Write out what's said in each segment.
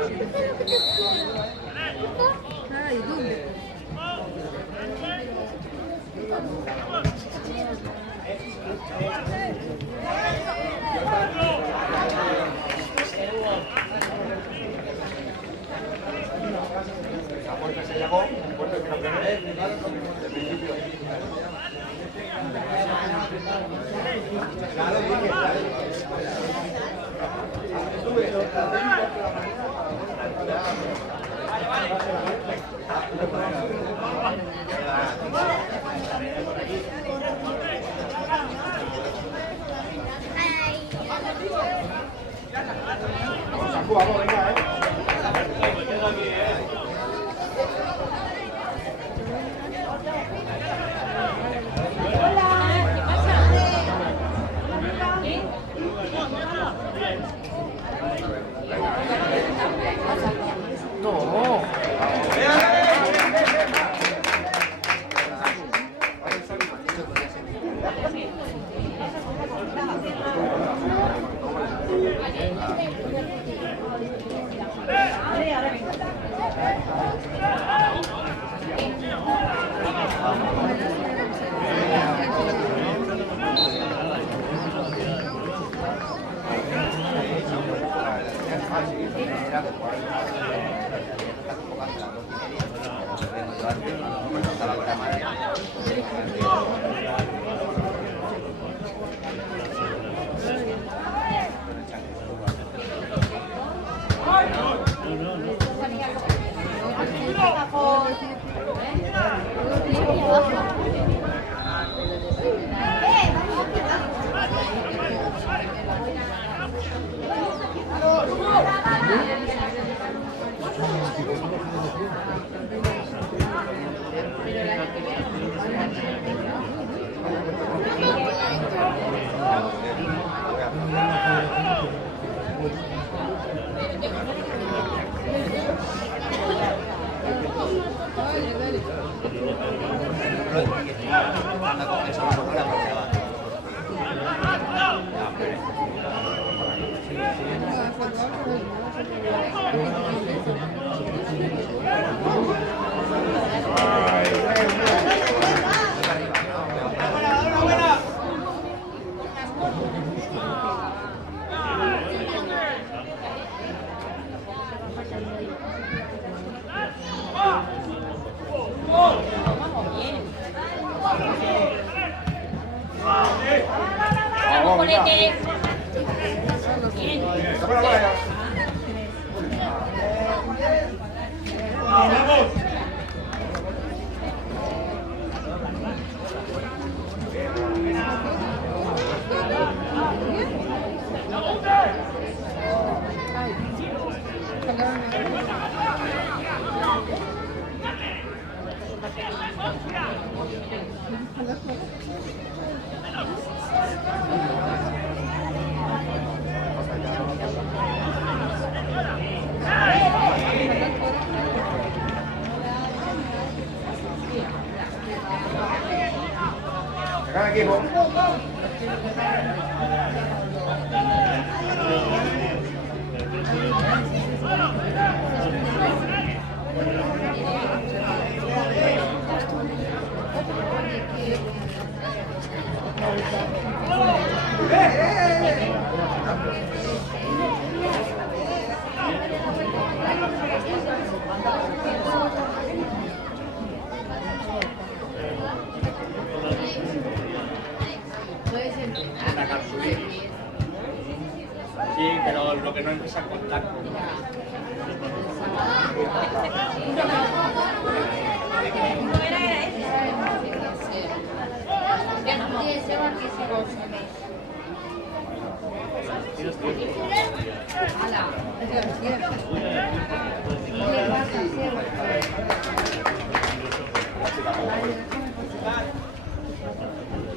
Ah, y dónde. Vamos, venga, Sí, pero lo que no empieza a contar.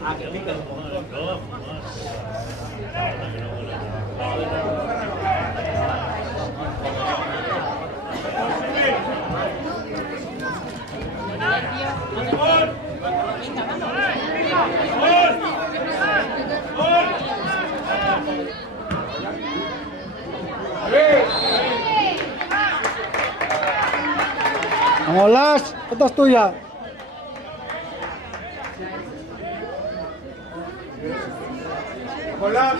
Ah, que pica. Vamos, Lash, esta es tuya. Hola.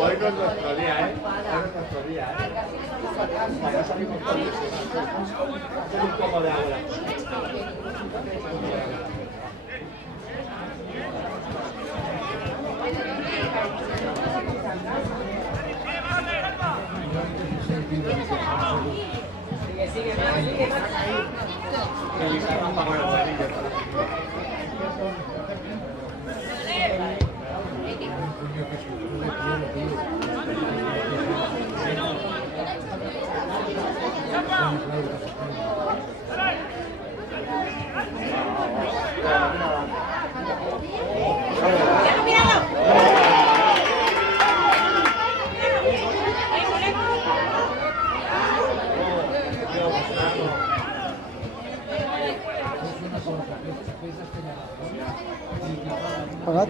Hoy no es nuestro día, ¿eh? Hoy no es nuestro día, ¿eh? Ya salimos todos. Hacer un poco de agua. Sigue más. Pagad.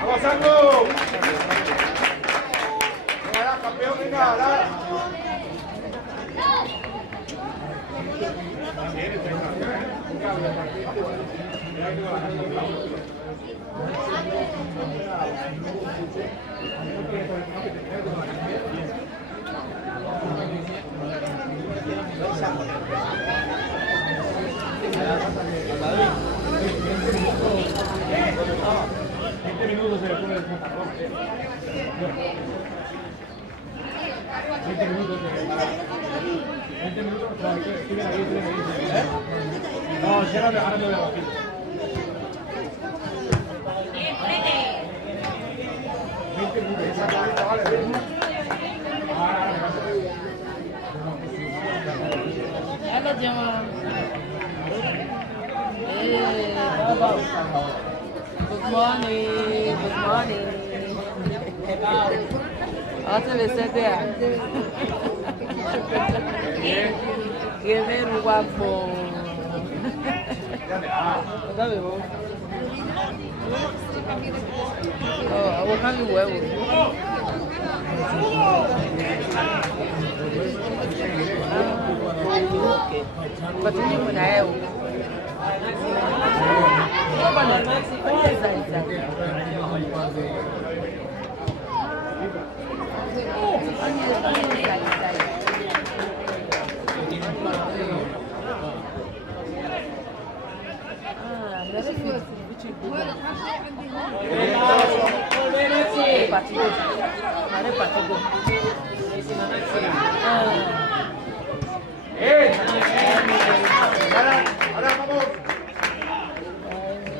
¡Vamos, Sango! ¡Venga, campeón, venga! No, ya ahora me veo aquí. Hello, Gemma. Hey, Baba. Good morning. Good morning. Ọtí lè ṣẹ́dẹ̀ à. Guerreiro guapo. Ọ̀gá mi wò. Àwọn kan mi wẹ̀ wò. Continue with that.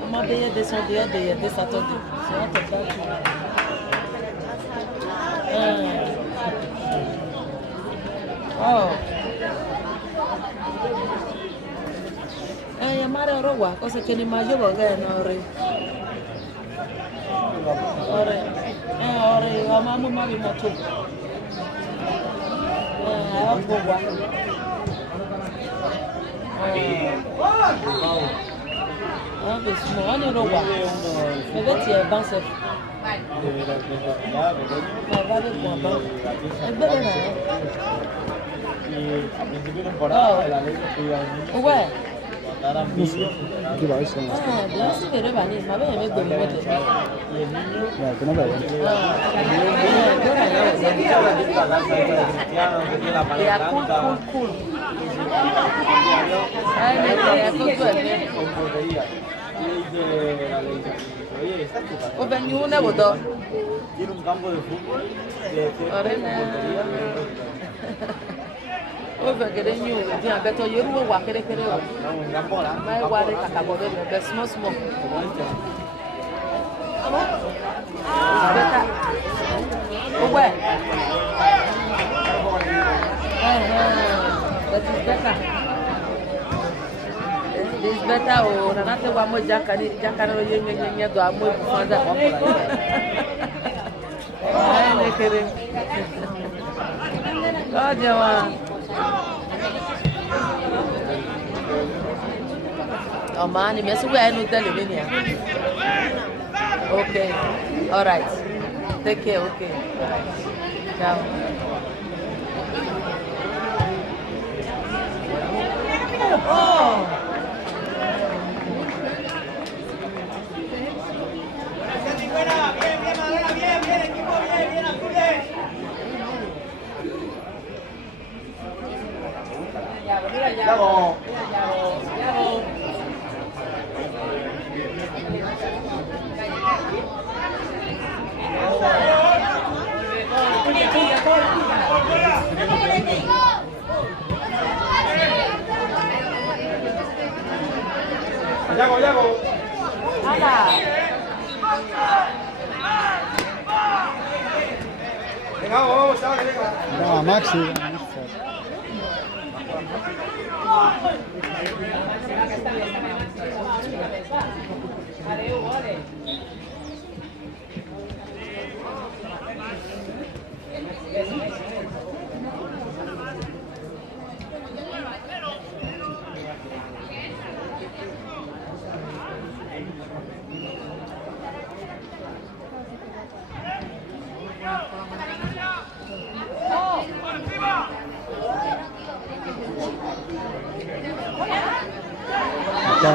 Uma beia desse, uma beia desse ator de ya mara rowa, cosa che ni maggio voga no re. Ore, amamu mami moto. On est small. On est roi. Mais là, tu es bon, c'est. On va aller pour un bon. Es belle, là. Y a principio de temporada, el Atlético pidió al niño Ouais. que mandaran vídeos. Aquí va eso. Ah, bien, c'est vrai, Vanille. Ma belle, elle est bonne. Y el niño Ya, que no veo. Cool. Ay, me con duerme. con portería. Y dice la ley, oye, ¿esta es tu casa? O venu una bodo. Tiene un campo de fútbol de Orena. O vegere nyu, di abeto yeru wa kere kere o. un campo grande. Mai wa de kakabo de be small. Como este. Beta. O we. That is better. This is better o na te wa mo jakani o yenye do amo e fanda. Ai ne kere. Oh jawa. Oh man, you mess with no television. Okay. All right. Take care. Okay. Ciao. Oh. Bravo. Yago. Hala. Venga, vamos, chaval, venga. Ah, Maxi. Acá.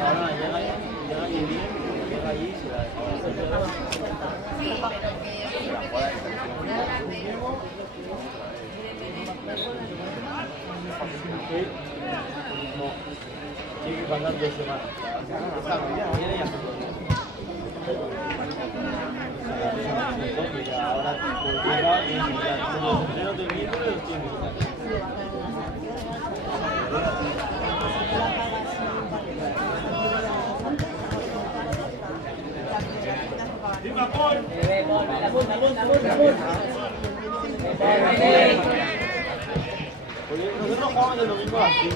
Ahora llega allí, se la tiene que pasar 2 semanas. Viene y hace todo. Ahora llega y los entrenos del miércoles los tiene que quitar. Oye, nosotros jugamos el domingo a las 5.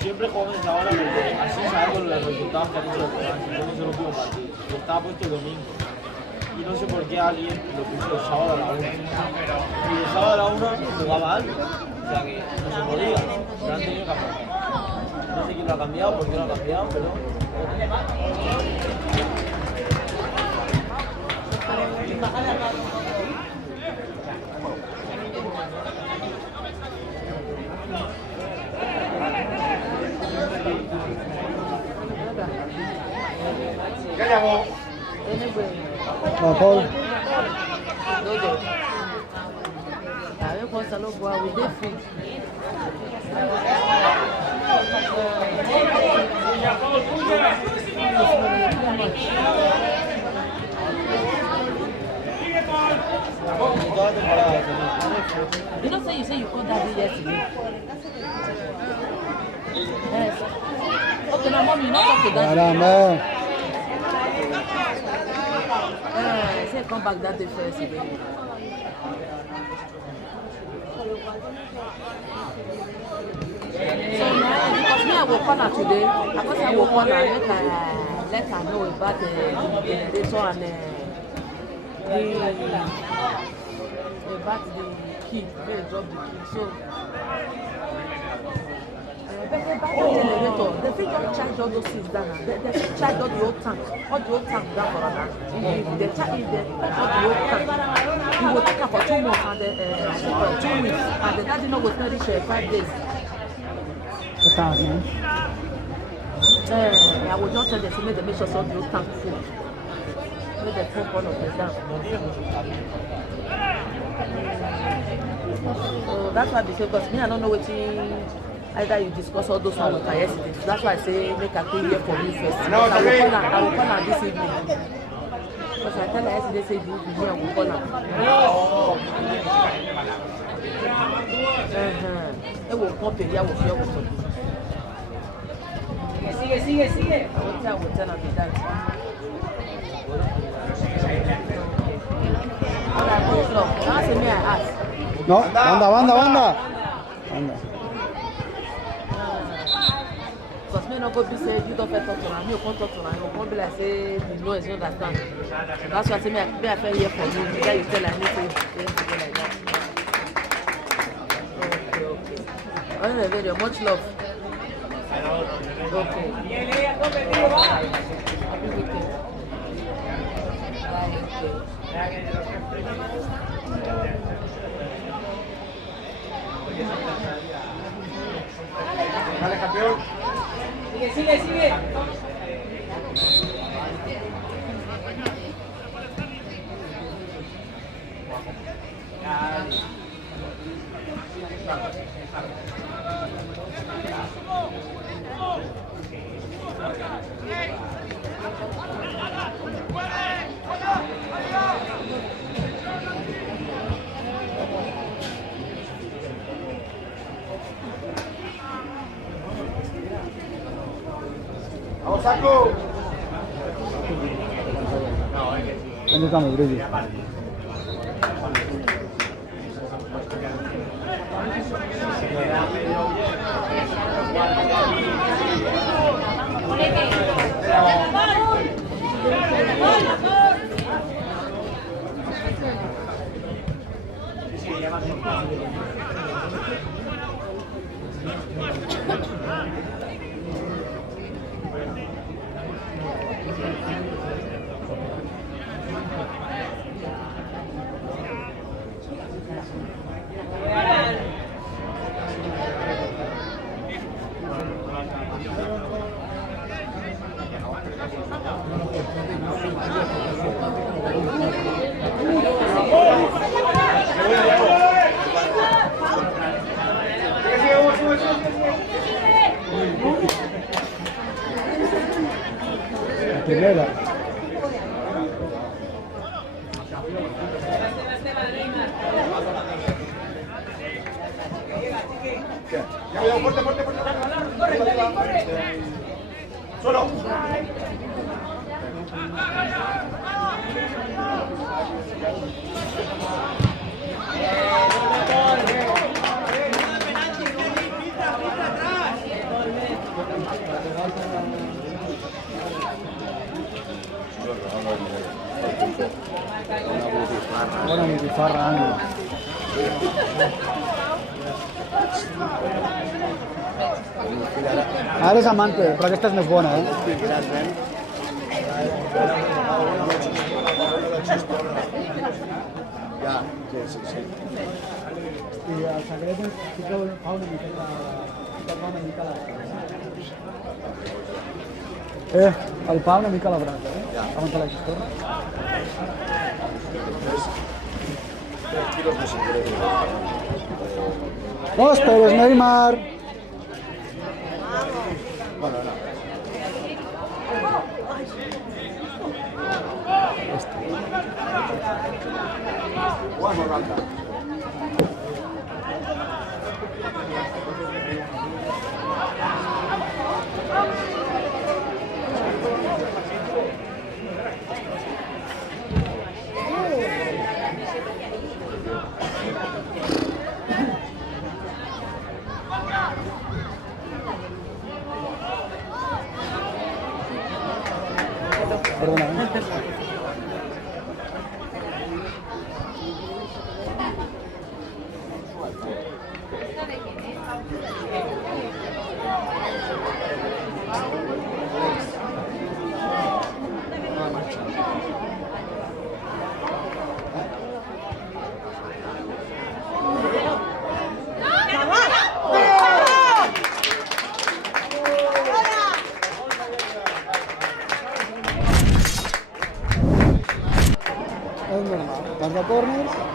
Siempre jugamos esa hora porque así sabemos los resultados que han hecho los demás. Y cómo es el último partido. Y estaba puesto el domingo. Y no sé por qué alguien lo puso el sábado a la 1. Y el sábado a la 1 jugaba algo. O sea que no se podía. Pero han tenido que cambiar. No sé quién lo ha cambiado, por qué lo ha cambiado, pero. ¿Qué llamó? Ah, Paul. Dodo. Avec quoi ça le boit with the food. You know, say you called that yesterday. Yes. Okay, now mommy, not talk to that. Caramba. Say come back that day first. So now, because me I will call her today. Because I will call her, let her know about the generator and about the key. May they drop the key. So. Generator, they fit just charge all those things down. They fit charge all the old tank down for that. If they charge all the old tank, you will take her for 2 months and 2 weeks, and the daddy no go reach 5 days. I will just tell them to make the make sure all the old tank full. Make the pump all of them down. So that's why they say, because me I don't know what either you discuss all those ones with her yesterday. So that's why I say make her clear here for me first. I will call her this evening. Because I tell her yesterday say if you be here, I will call her. It will pump it, I will feel what to do. Sigue. I will tell her that. Alright, please, no. Now say me I ask. No, banda. Because me no go be say you don't talk to her, me come talk to her, you come be like say you know it's not understand. That's why I say me I feel here for you. That you tell her anything like that. Okay. Anyway, very much love. Okay. Happy weekend. Dale, campeón. Sigue. Vamos, Saco. ¿Dónde estamos, Gregi? Primera. Fuerte. Corre. Solo. Ahora mi bifarra, Ángel. Ara eres amante, però aquesta és més bona, eh? Ja, sí. I el secret és que fa una miqueta el pa una mica a la brasa, abans de la gestora. 3 quilos de secreto. No esperes, Neymar. Bueno, no. Guapo, Randa. Perdona, a corner.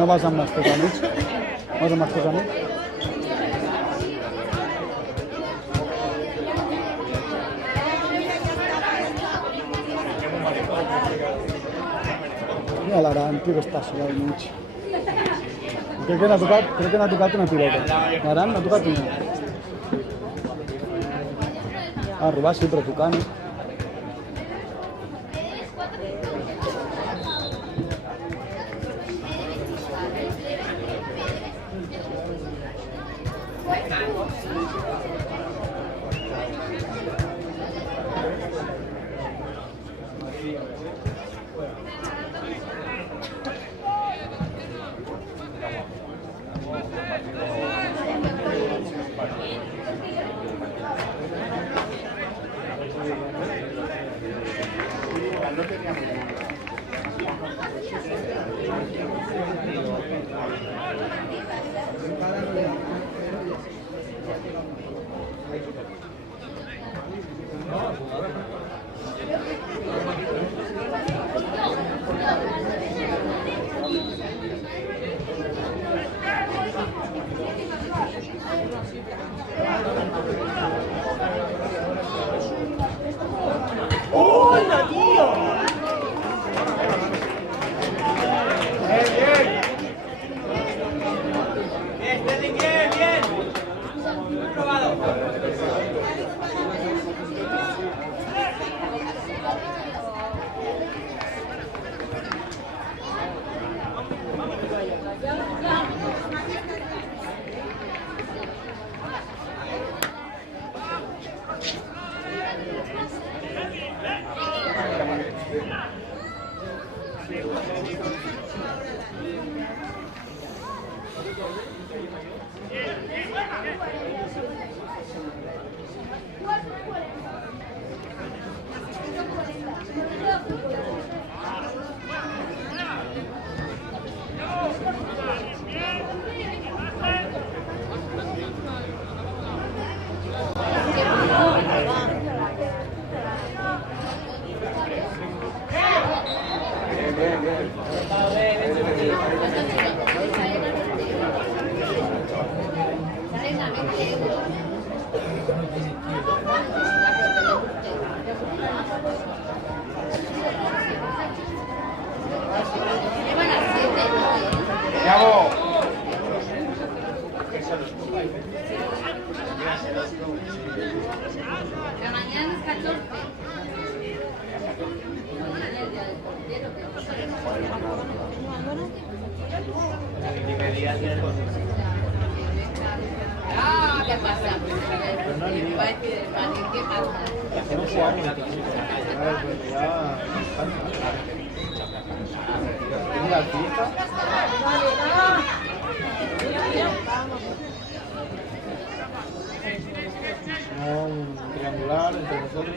No vas amb els teus amics? Vas amb els teus amics? Mira l'Aran, tio, que està allà al mig. Crec que n'ha tocat una pilota. L'Aran n'ha tocat una. Ah, robar sí, però tocant. La mañana es 14. Ah, ¿qué pasa? ¿Qué pasa? No jugamos. de artista. Un triangular entre nosotros.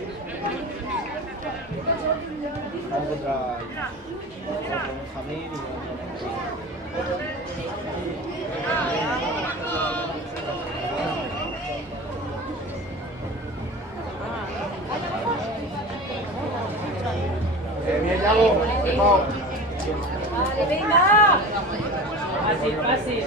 Vamos contra Benjamín y bien, Yago. Vale, venga. Fácil, fácil.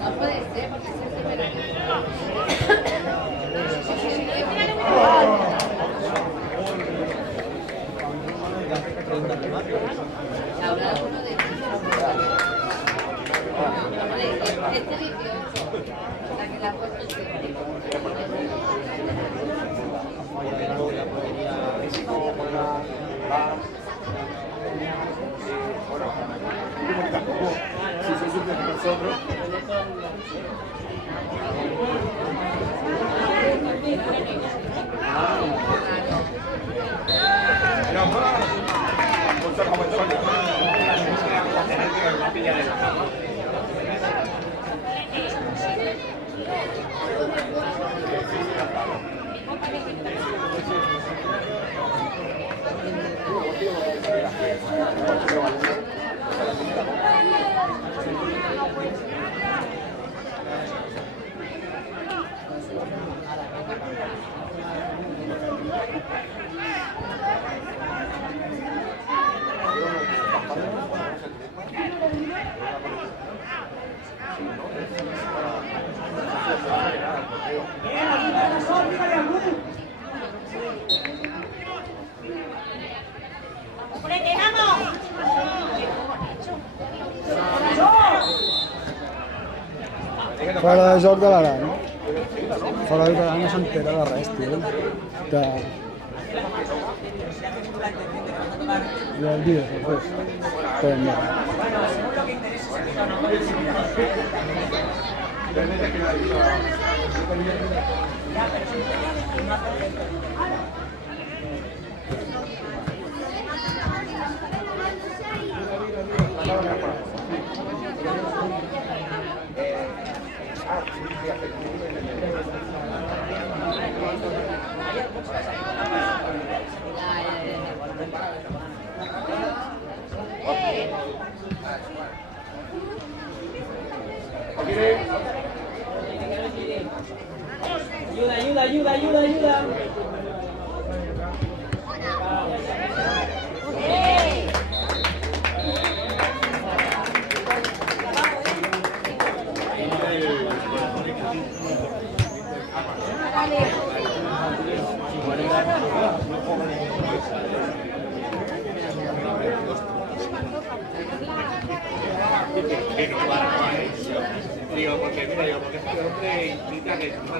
No puede ser porque siempre me este 18, la que la ha puesto Fora de joc de l'Aran. Fora de l'Aran no s'entera de res, tio. Ja el dia, pues. Però no. Ayuda, ayuda, ayuda, ayuda, ayuda. Digo, porque mira, digo, porque este hombre implica que es una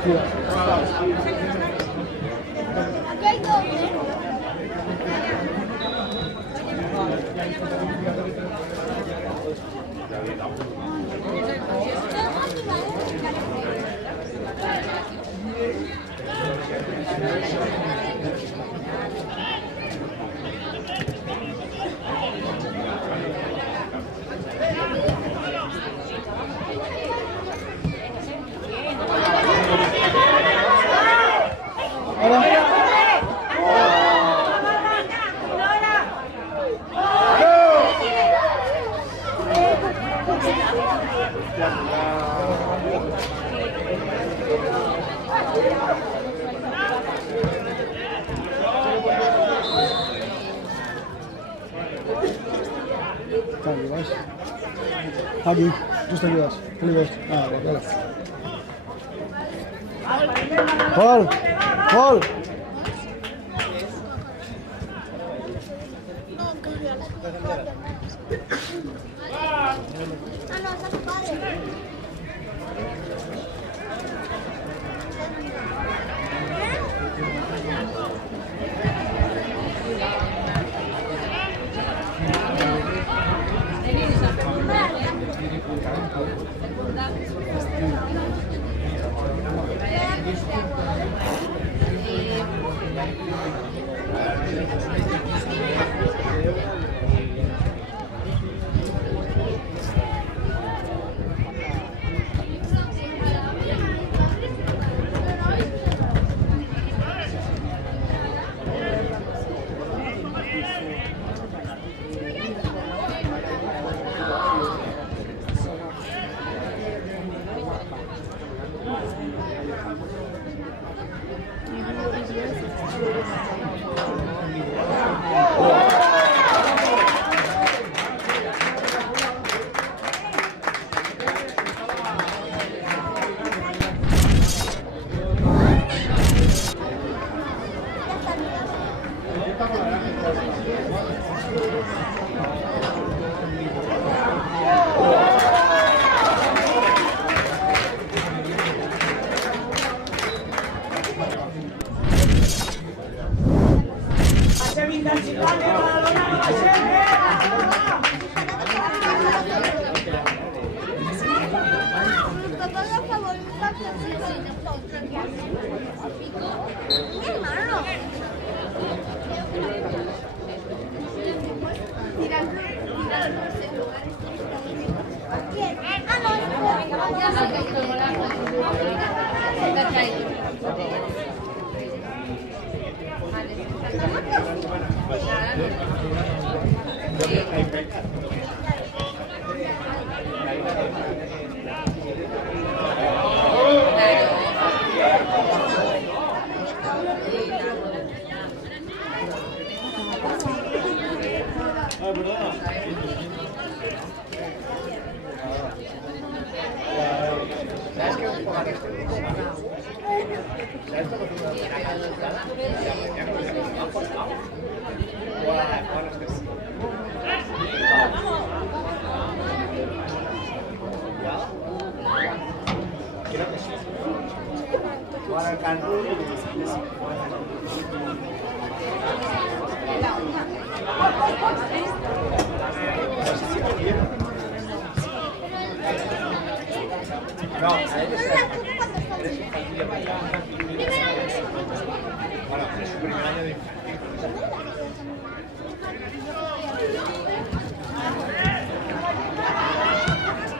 Aquí vas. Aquí, justo aquí vas. ¿Qué le ves? Ah, vale. ¡Gol! ¡Gol!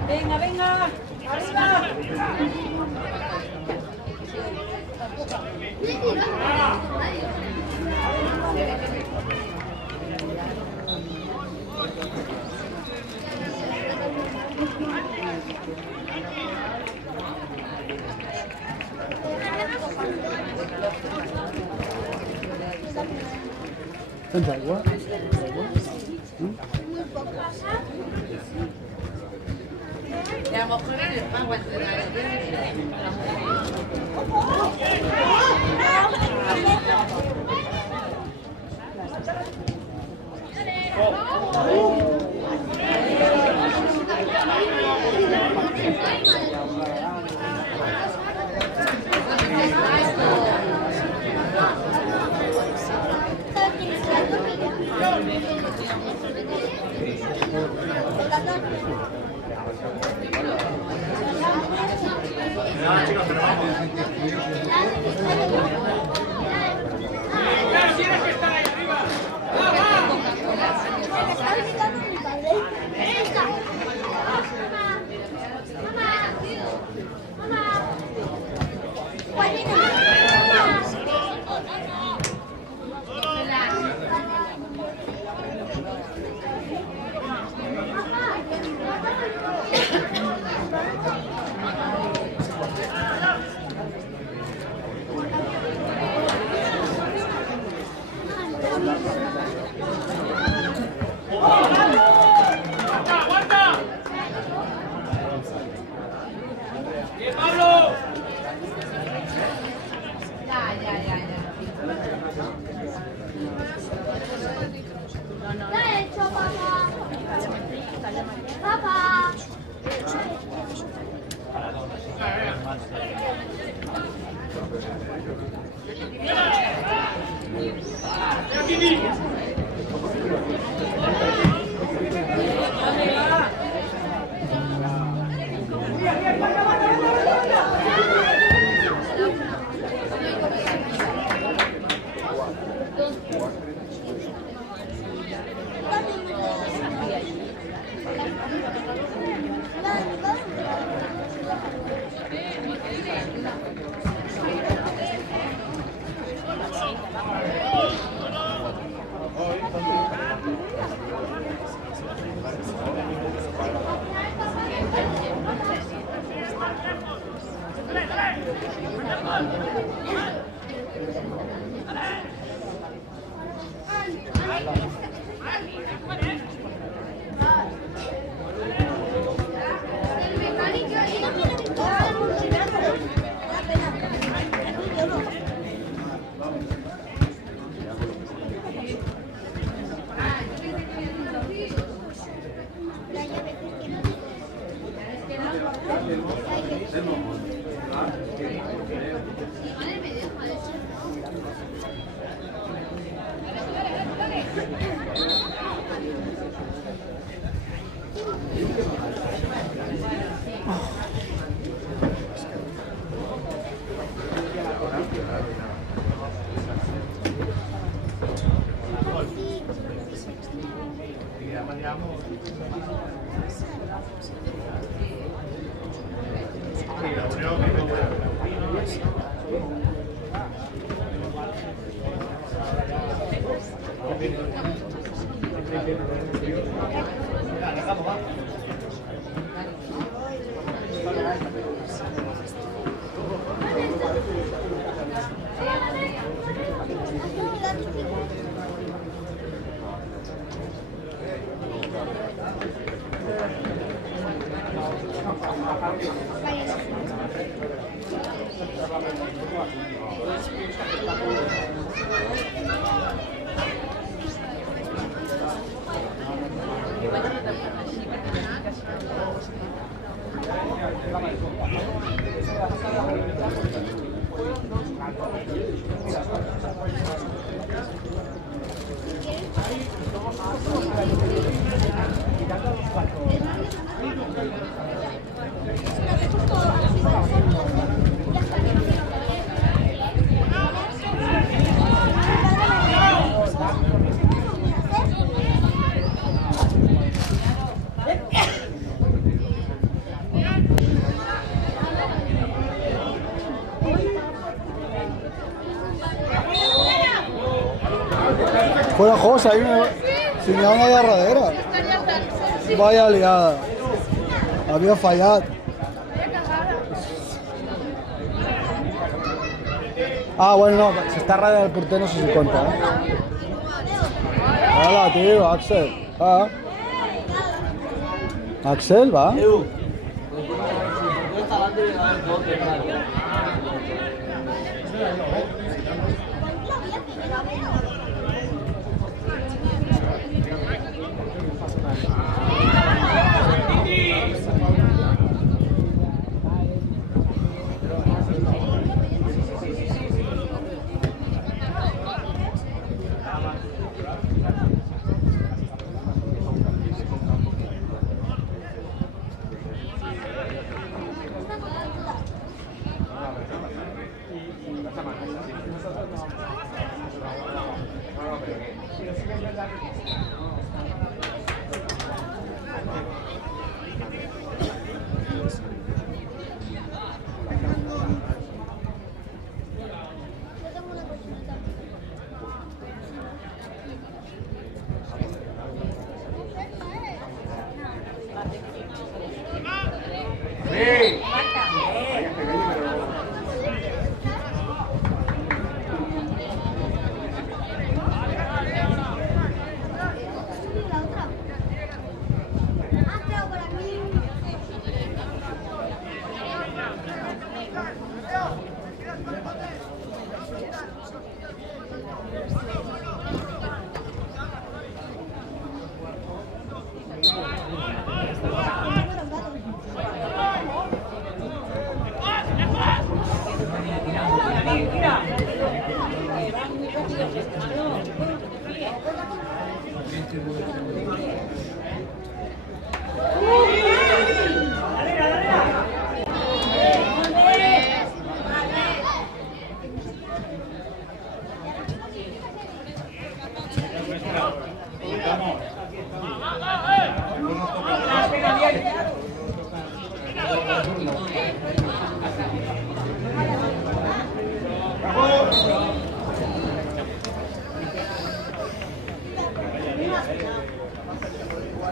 Venga, venga, arriba. ¿Tens agua? Y a lo mejor en el pago entre Nada, chicos, pero vamos. Tienes que estar ahí arriba. Fuera Josa, ahí me tenía una agarradera. Vaya liada. Había fallado. Ah, bueno, no, si está rara el portero no sé si cuenta. Hola, tío, Axel. Ah. Axel, va.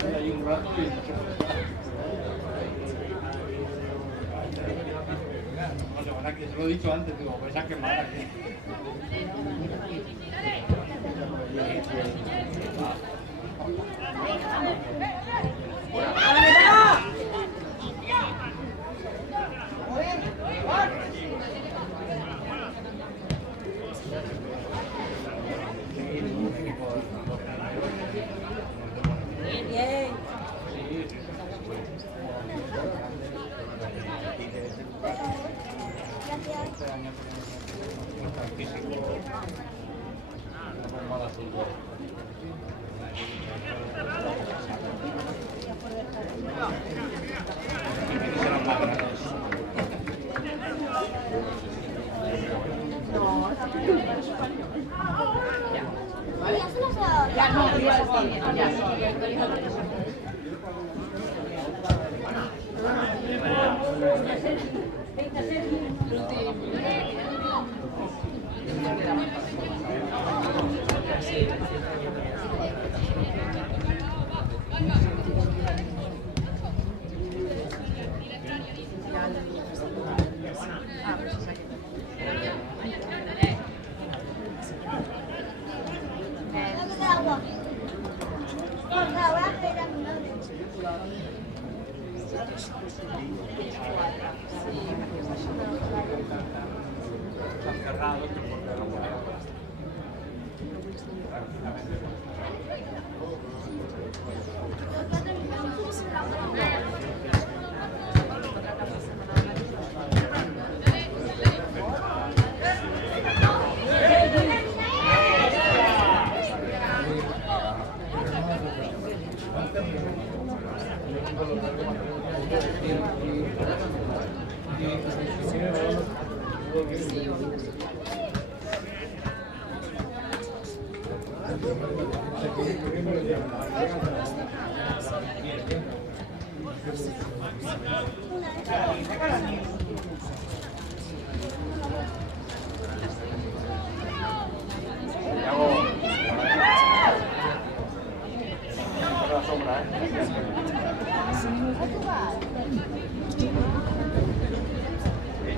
ahí un rato y... No sé, bueno, que se lo he dicho antes, digo, vais a quemar aquí. Bien.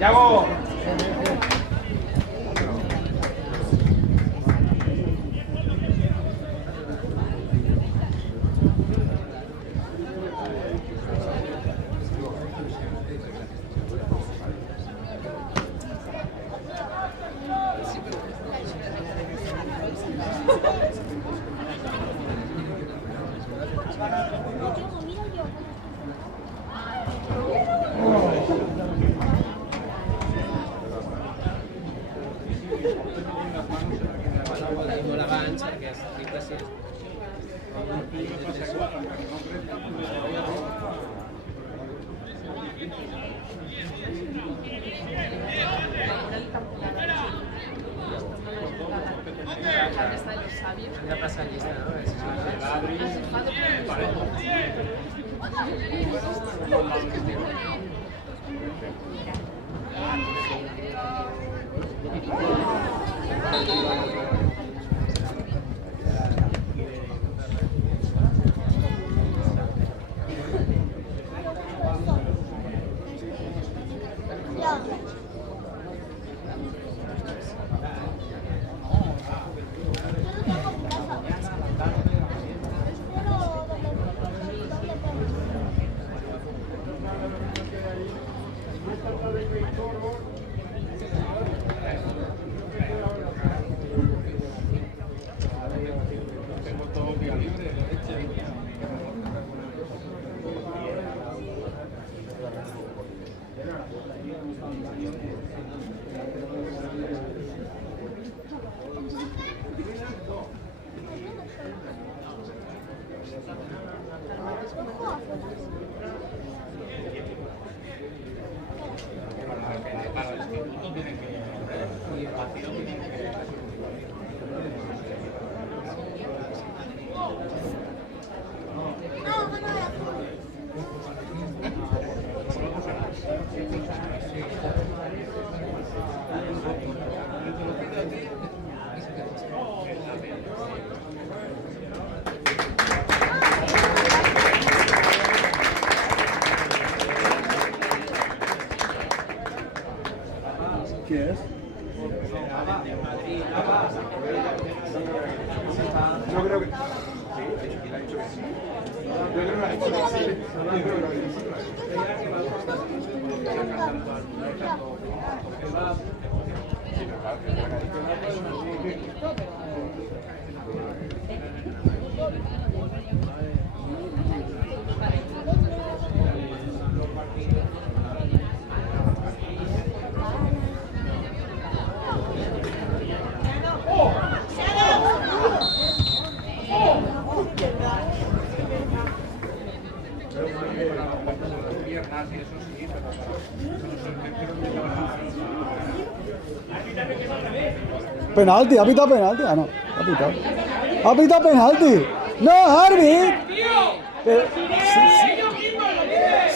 ¡Yago! Penalti, ha pitado penalti. Ah, no, ha pitado. Ha pitado penalti. No, Harvey.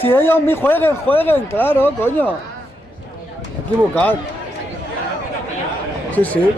Si ellos me jueguen, claro, coño. Me he equivocado. Sí, sí.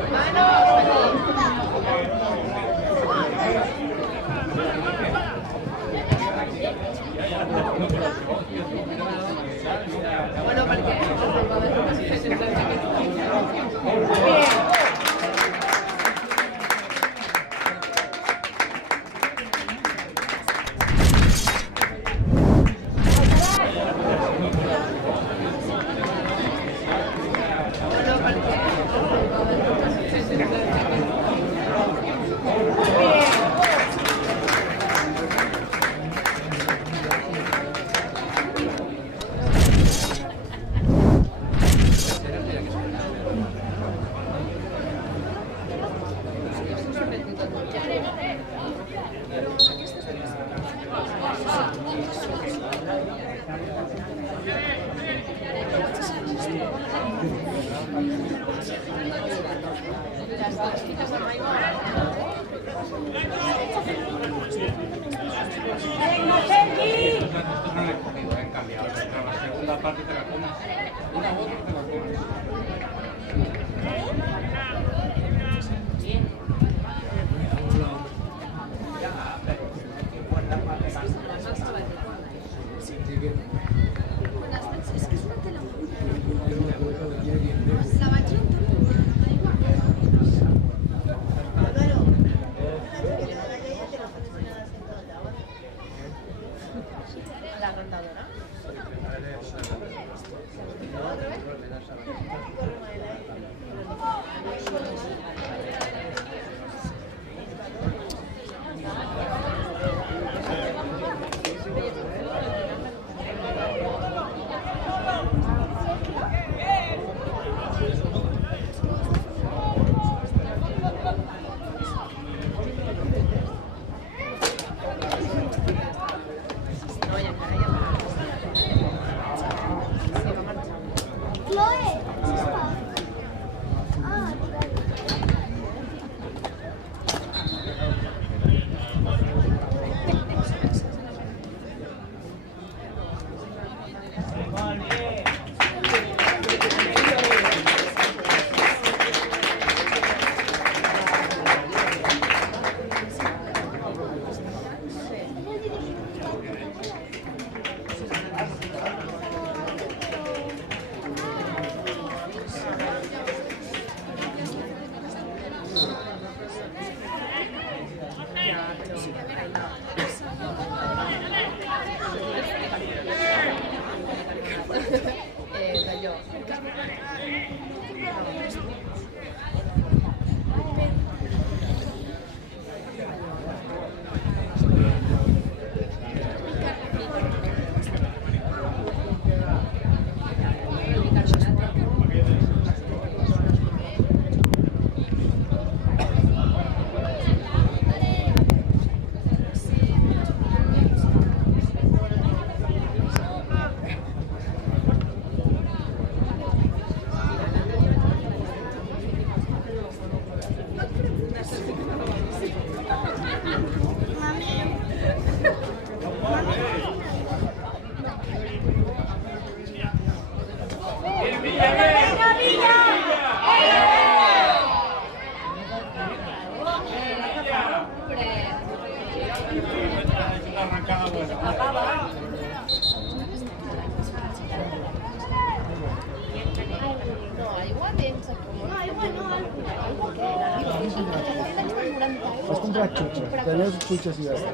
unas chuchas. Tener sus chuchas y ya está.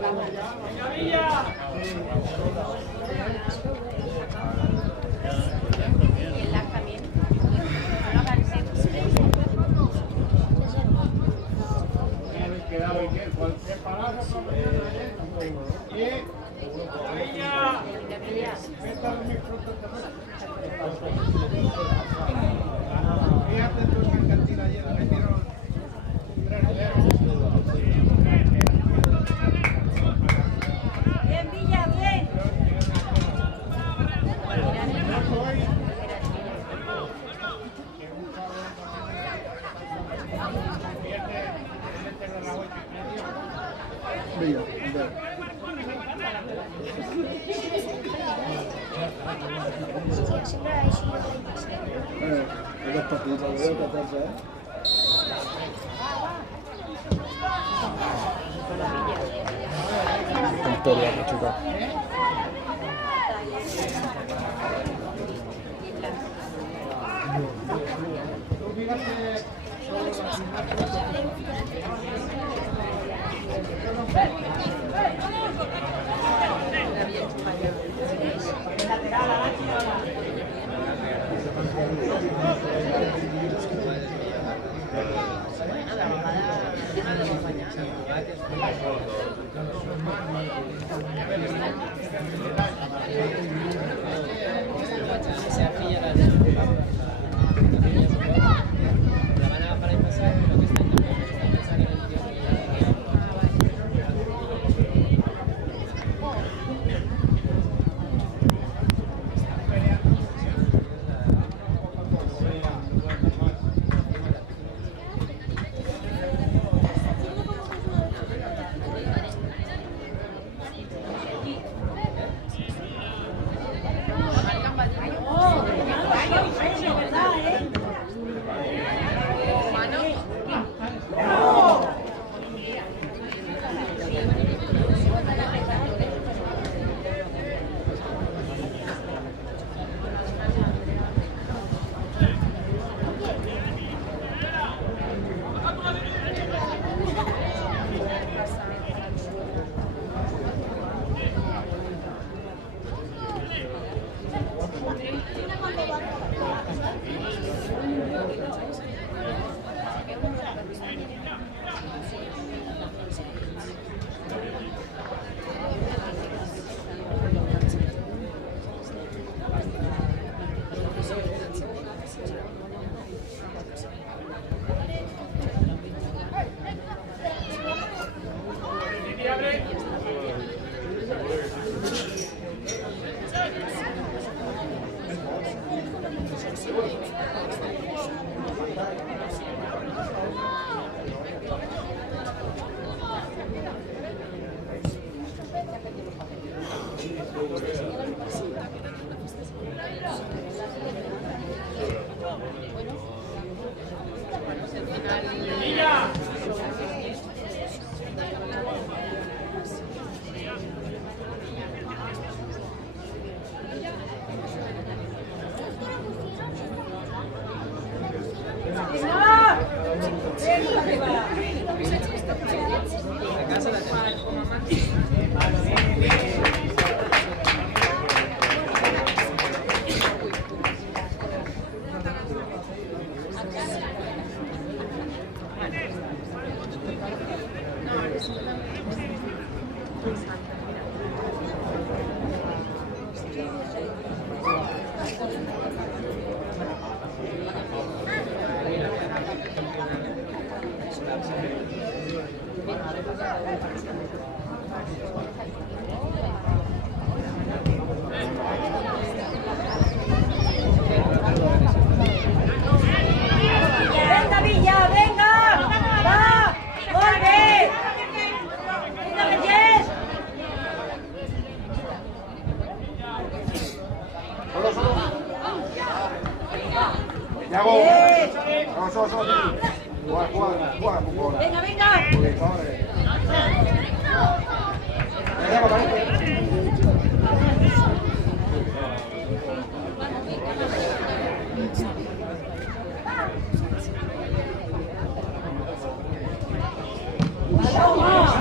Y el LAC también. No lo avancé. Fíjate tú que en cantina ayer me metieron 3 Bien, Villa, bien. Venga, dos partiditos, voy a tratarse, Historia, chica. Venga, Villa, venga. Va. Muy bien. Venga, Villés. Yago, solo. Juega, fútbol. Venga, venga. Vamos.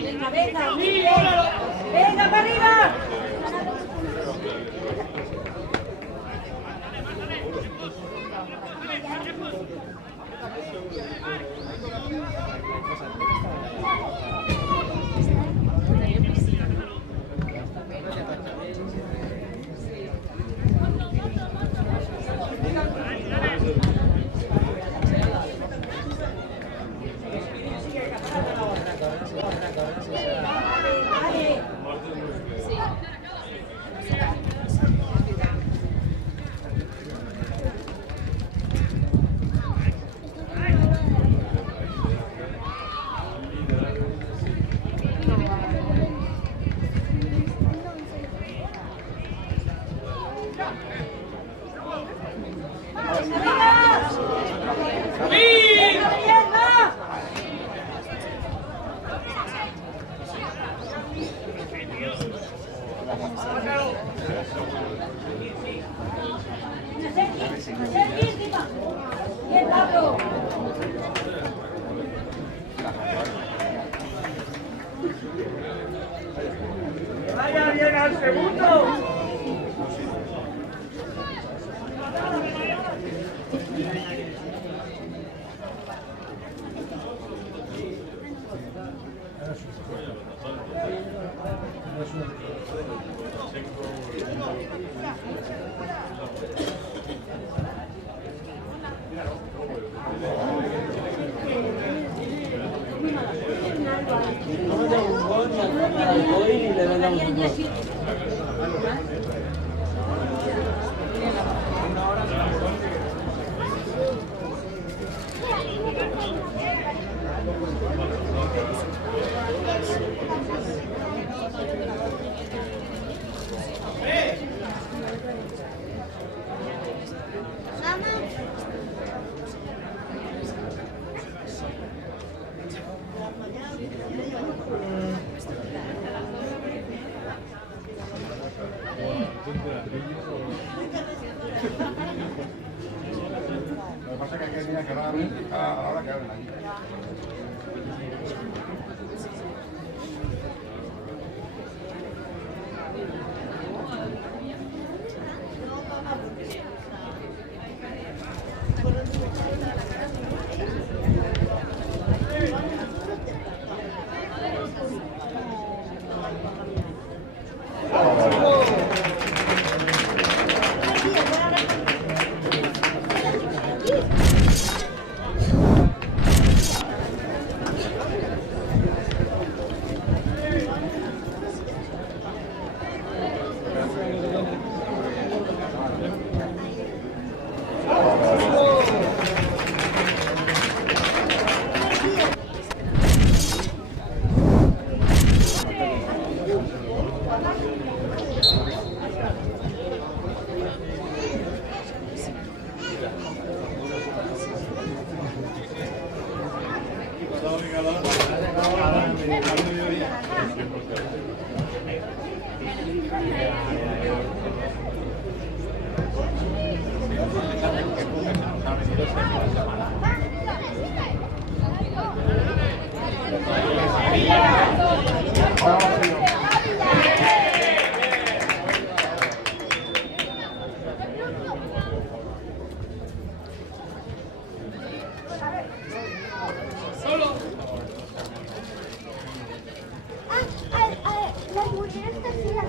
Venga, venga, Miguel. Venga, para arriba. Bien, Pablo. Vaya bien al segundo. Lo que pasa es que aquel día que ahora a la hora que abren allí. Las mujeres así las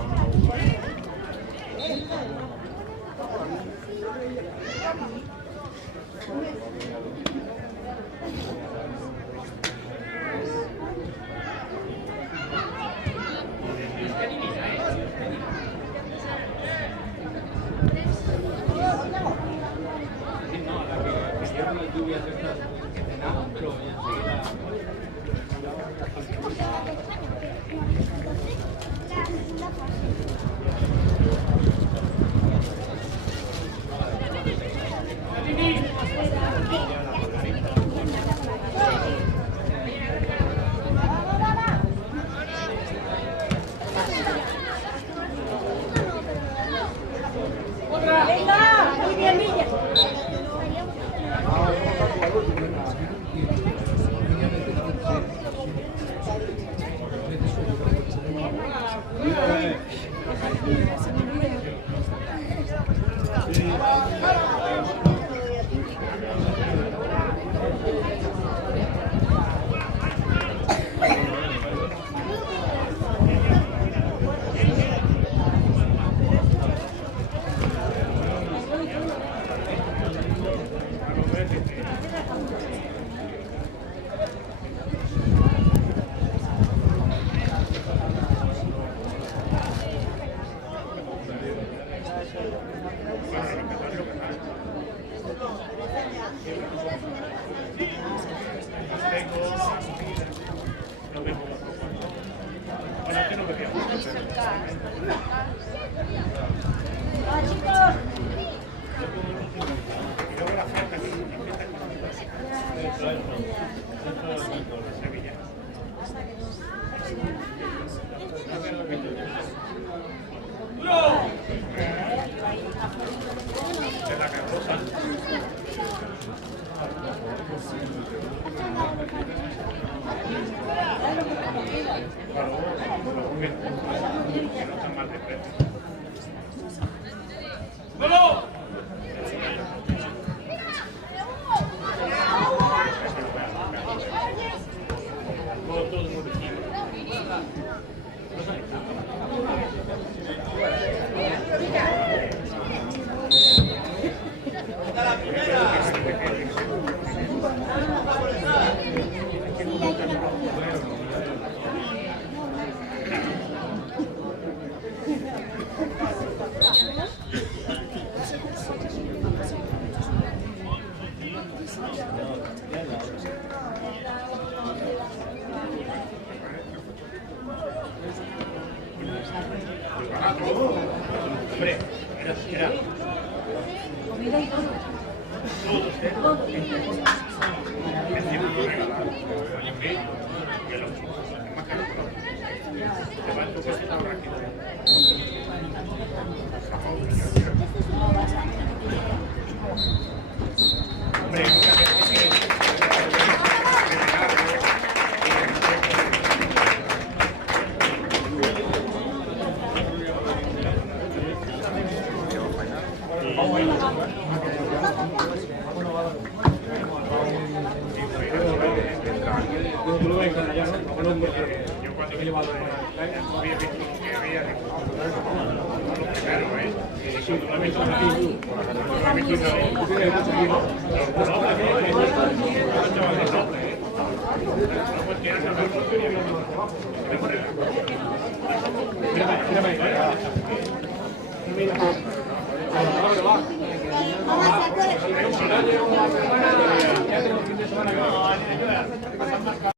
Venga, muy bien, Villa. Vamos a